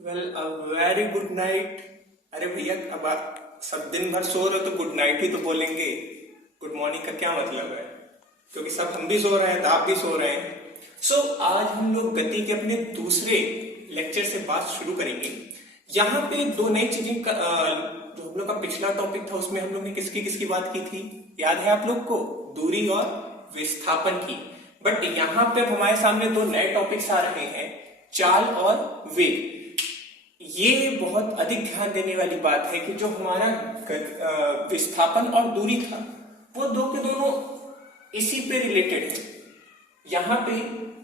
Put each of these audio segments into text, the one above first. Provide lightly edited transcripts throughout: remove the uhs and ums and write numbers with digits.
Well a very good night. अरे भैया, अब आप सब दिन भर सो रहे हो तो गुड नाइट ही तो बोलेंगे। गुड मॉर्निंग का क्या मतलब है? क्योंकि सब हम भी सो रहे हैं तो आप भी सो रहे हैं। आज हम लोग गति के अपने दूसरे लेक्चर से बात शुरू करेंगे। यहाँ पे दो नई चीजें जो हम लोग का पिछला टॉपिक था उसमें हम लोग ने किसकी किसकी बात की थी, याद है आप लोग को? दूरी और विस्थापन की। बट यहाँ पे हमारे सामने दो नए टॉपिक्स आ रहे हैं, चाल और वेग। ये बहुत अधिक ध्यान देने वाली बात है कि जो हमारा विस्थापन और दूरी था वो दो के दोनों इसी पे रिलेटेड है। यहाँ पे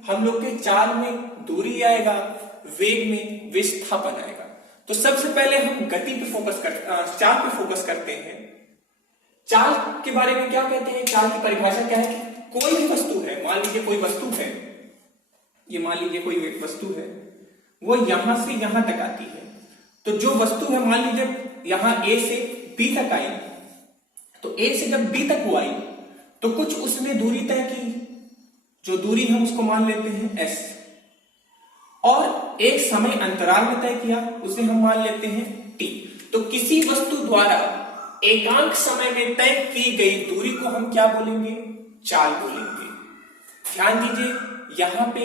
हम लोग के चाल में दूरी आएगा, वेग में विस्थापन आएगा। तो सबसे पहले हम गति पे फोकस चाल पे फोकस करते हैं। चाल के बारे में क्या कहते हैं? चाल की परिभाषा क्या है कि कोई भी वस्तु है, मान लीजिए कोई वस्तु है, ये मान लीजिए कोई एक वस्तु है, वो यहां से यहां तक आती है। तो जो वस्तु है मान लीजिए यहां ए से बी तक आई, तो ए से जब बी तक वो आई तो कुछ उसने दूरी तय की, जो दूरी हम उसको मान लेते हैं एस, और एक समय अंतराल में तय किया, उसे हम मान लेते हैं टी। तो किसी वस्तु द्वारा एकांक समय में तय की गई दूरी को हम क्या बोलेंगे? चाल बोलेंगे। ध्यान दीजिए, यहां पे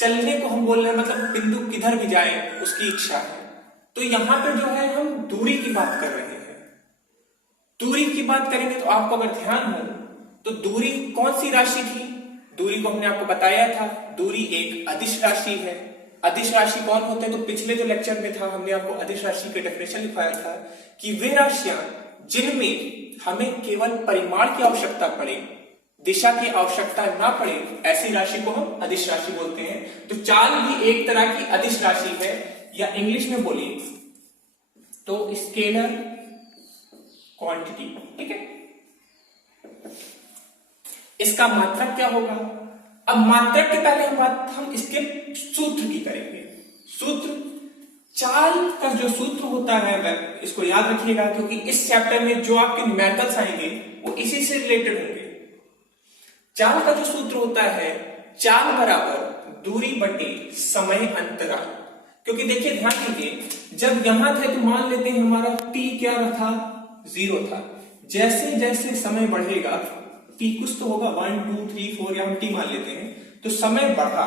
चलने को हम बोल रहे हैं, मतलब बिंदु किधर भी जाए उसकी इच्छा है। तो यहां पे जो है हम दूरी की बात कर रहे हैं। दूरी की बात करेंगे तो आपको अगर ध्यान हो तो दूरी कौन सी राशि थी? दूरी को हमने आपको बताया था, दूरी एक अदिश राशि है। अदिश राशि कौन होते हैं? तो पिछले जो लेक्चर में था हमने आपको अदिश राशि के डेफिनेशन लिखवाया था कि वे राशियां जिनमें हमें केवल परिमाण की आवश्यकता पड़े, दिशा की आवश्यकता ना पड़े, ऐसी राशि को हम अदिश राशि बोलते हैं। तो चाल भी एक तरह की अदिश राशि है, या इंग्लिश में बोलिए तो स्केलर क्वांटिटी। ठीक है, इसका मात्रक क्या होगा? अब मात्रक के पहले हम इसके सूत्र की करेंगे। सूत्र, चाल का जो सूत्र होता है इसको याद रखिएगा, क्योंकि इस चैप्टर में जो आपके न्यूमेरिकल्स आएंगे वो इसी से रिलेटेड होंगे। चाल का जो सूत्र होता है, चाल बराबर दूरी बटे समय अंतराल। क्योंकि देखिए ध्यान दीजिए, जब यहां थे तो मान लेते हैं हमारा t क्या था? 0 था। जैसे जैसे समय बढ़ेगा t कुछ तो होगा, 1 2 3 4 या हम t मान लेते हैं, तो समय बढ़ा।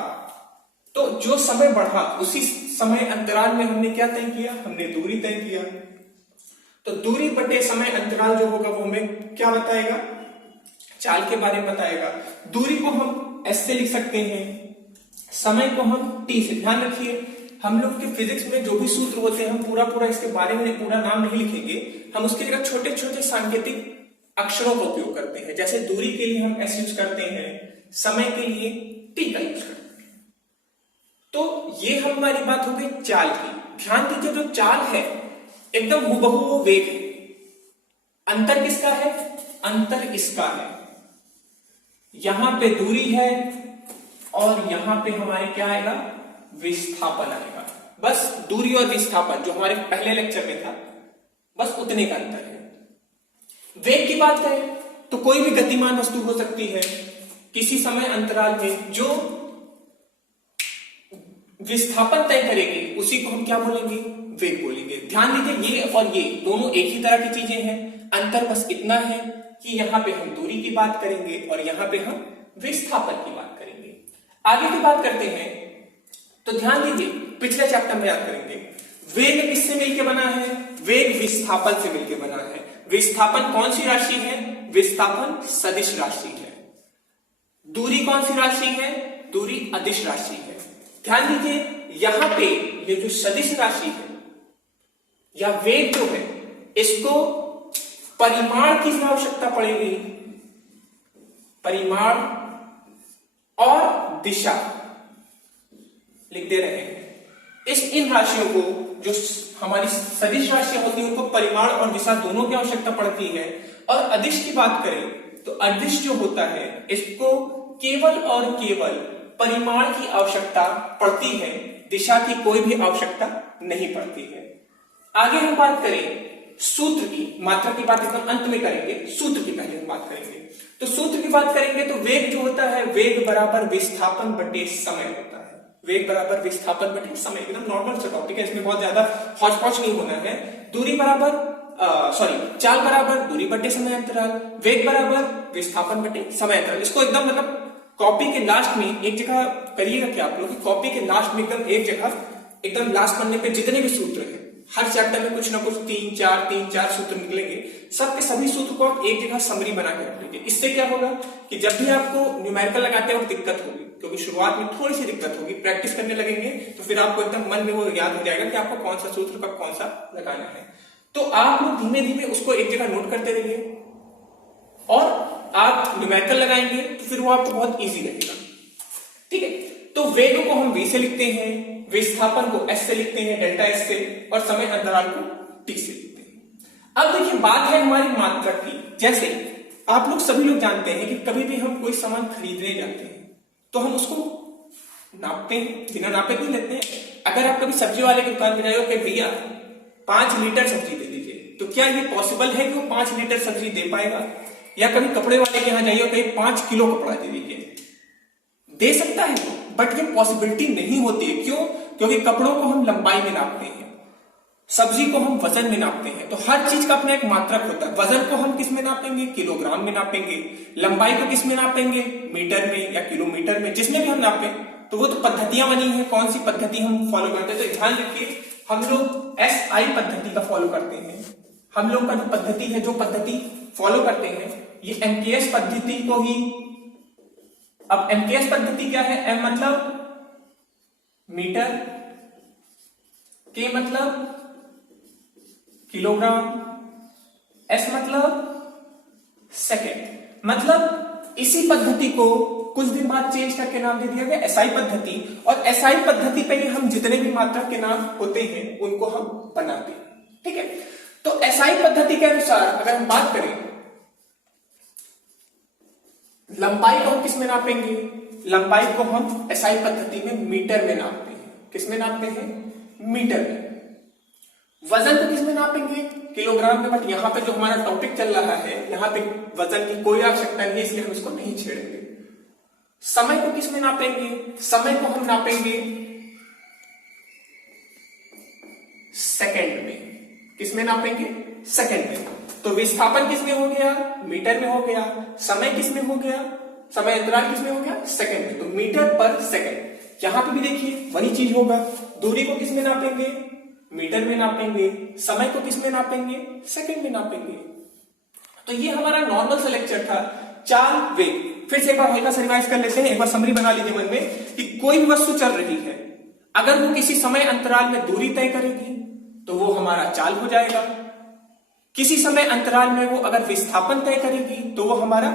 तो जो समय बढ़ा उसी समय अंतराल में हमने क्या तय किया? हमने दूरी तय किया। तो दूरी बटे समय अंतराल जो होगा वो हमें क्या बताएगा? चाल के बारे में बताएगा। दूरी को हम s से लिख सकते हैं, समय को हम t से। ध्यान रखिए, हम लोग के फिजिक्स में जो भी सूत्र होते हैं हम पूरा इसके बारे में पूरा नाम नहीं लिखेंगे, हम उसकी जगह छोटे छोटे सांकेतिक अक्षरों का उपयोग करते हैं। जैसे दूरी के लिए हम s यूज करते हैं, समय के लिए t का यूज करते हैं। तो ये हमारी बात हो गई चाल की। ध्यान दीजिए, जो चाल है एकदम हुबहू वो वेग है। अंतर किसका है? अंतर इसका है। यहां पे दूरी है और यहां पे हमारे क्या आएगा? विस्थापन आएगा। बस दूरी और विस्थापन जो हमारे पहले लेक्चर में था, बस उतने का अंतर है। वेग की बात करें तो कोई भी गतिमान वस्तु हो सकती है किसी समय अंतराल में, जो विस्थापन तय करेगी उसी को हम क्या बोलेंगे? वेग बोलेंगे। ध्यान दीजिए, ये और ये दोनों एक ही तरह की चीजें हैं। अंतर बस इतना है कि यहां पे हम दूरी की बात करेंगे और यहां पे हम विस्थापन की बात करेंगे। आगे की बात करते हैं तो ध्यान दीजिए, पिछले चैप्टर में याद करेंगे, वेग किससे मिलकर बना है? वेग विस्थापन से मिलकर बना है। विस्थापन कौन सी राशि है? विस्थापन सदिश राशि है। दूरी कौन सी राशि है? दूरी अदिश राशि है। ध्यान दीजिए, यहां पे ये जो सदिश राशि है या वेग जो है, इसको परिमाण की आवश्यकता पड़ेगी। परिमाण और दिशा लिख दे रहे हैं। इन राशियों को, जो हमारी सदिश राशियां होती हैं, उनको परिमाण और दिशा दोनों की आवश्यकता पड़ती है। और अदिश की बात करें तो अदिश जो होता है इसको केवल और केवल परिमाण की आवश्यकता पड़ती है, दिशा की कोई भी आवश्यकता नहीं पड़ती है। आगे हम बात करें सूत्र की, मात्रा की बात एकदम अंत में करेंगे, सूत्र की पहले हम बात करेंगे। तो सूत्र की बात करेंगे तो वेग जो होता है, वेग बराबर विस्थापन बटे समय होता है। वेग बराबर विस्थापन बटे समय, एकदम नॉर्मल सा टॉपिक है, इसमें बहुत ज्यादा हौच पौच नहीं होना है। दूरी बराबर चाल बराबर दूरी बटे समय अंतराल, वेग बराबर विस्थापन बटे समय अंतराल। इसको एकदम मतलब कॉपी के लास्ट में एक जगह करिएगा क्या आप लोग, कॉपी के लास्ट में एकदम एक जगह एकदम लास्ट पन्ने पे जितने भी सूत्र हैं, हर चैप्टर में कुछ ना कुछ 3-4 सूत्र निकलेंगे, सब के सभी सूत्र को आप एक जगह समरी बना के रख लीजिए। इससे क्या होगा कि जब भी आपको न्यूमेरिकल लगाते वक्त दिक्कत होगी, क्योंकि शुरुआत में थोड़ी सी दिक्कत होगी, प्रैक्टिस करने लगेंगे तो फिर आपको एकदम मन में वो याद हो जाएगा कि आपको कौन सा सूत्र कब कौन सा लगाना है। तो आप लोग धीमे धीमे उसको एक जगह नोट करते रहिए और आप न्यूमेरिकल लगाएंगे तो फिर वो आपको बहुत ईजी लगेगा। ठीक है, तो वेग को हम v से लिखते हैं, विस्थापन को s से लिखते हैं, डेल्टा s से, और समय अंतराल को t से लिखते हैं। अब देखिए बात है हमारी मात्रा की। जैसे आप लोग सभी लोग जानते हैं कि कभी भी हम कोई सामान खरीदने जाते हैं तो हम उसको नापते हैं, बिना नापे नहीं लेते हैं। अगर आप कभी सब्जी वाले की दुकान में जाए कि भैया 5 लीटर सब्जी दे दीजिए, तो क्या ये पॉसिबल है कि वो 5 लीटर सब्जी दे पाएगा? या कभी कपड़े वाले के यहां जाइए कहीं 5 किलो कपड़ा दे दीजिए, दे सकता है, बट ये पॉसिबिलिटी नहीं होती है। क्यों? क्योंकि कपड़ों को हम लंबाई में नापते हैं, सब्जी को हम वजन में नापते हैं। तो हर चीज का अपना एक मात्रक होता है। वजन को हम किस में नापेंगे? किलोग्राम में नापेंगे। लंबाई को किस में नापेंगे? मीटर में या किलोमीटर में, जिसमें भी हम नापें। तो वो तो पद्धतियां बनी है, कौन सी पद्धति हम फॉलो करते हैं। तो ध्यान रखिए, हम लोग SI पद्धति का फॉलो करते हैं। हम लोग का जो पद्धति है, जो पद्धति फॉलो करते हैं, ये MKS पद्धति को ही। अब MKS पद्धति क्या है? M मतलब मीटर, K मतलब किलोग्राम, S मतलब सेकेंड। मतलब इसी पद्धति को कुछ दिन बाद चेंज करके नाम दे दिया गया SI पद्धति, और SI पद्धति पे ही हम जितने भी मात्रक के नाम होते हैं उनको हम बनाते हैं। ठीक है, तो SI पद्धति के अनुसार अगर हम बात करें, लंबाई को हम किस में नापेंगे? लंबाई को हम SI पद्धति में मीटर में नापते हैं। किस में नापते हैं? मीटर में। वजन को किस में नापेंगे? किलोग्राम में। बट यहाँ पे जो हमारा टॉपिक चल रहा है, यहाँ पे वजन की कोई आवश्यकता नहीं है, इसलिए हम इसको नहीं छेड़ेंगे। समय को किस में नापेंगे? समय को हम नापेंगे सेकंड में। किस में नापेंगे? सेकंड में। तो विस्थापन किस में हो गया? मीटर में हो गया। समय किस में हो गया? समय अंतराल किस में हो गया? सेकंड में। तो मीटर पर सेकंड। यहां पे भी देखिए वही चीज होगा। दूरी को किस में नापेंगे? मीटर में नापेंगे। समय को किस में नापेंगे? सेकंड में नापेंगे। तो ये हमारा नॉर्मल सा लेक्चर था, चाल वेग। फिर से एक बार हल्का सा रिवाइज कर लेते हैं, एक बार समरी बना लीजिए मन में कि कोई भी वस्तु चल रही है, अगर वो किसी समय अंतराल में दूरी तय करेगी तो वो हमारा चाल हो जाएगा। किसी समय अंतराल में वो अगर विस्थापन तय करेगी तो वो हमारा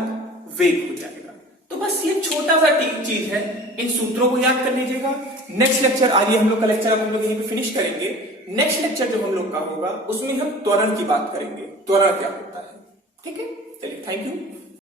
वेग हो जाएगा। तो बस ये छोटा सा चीज है, इन सूत्रों को याद कर लीजिएगा। नेक्स्ट लेक्चर, आइए हम लोग का लेक्चर अब हम लोग यहीं पे फिनिश करेंगे। नेक्स्ट लेक्चर जो हम लोग का होगा उसमें हम त्वरण की बात करेंगे, त्वरण क्या होता है। ठीक है, चलिए, थैंक यू।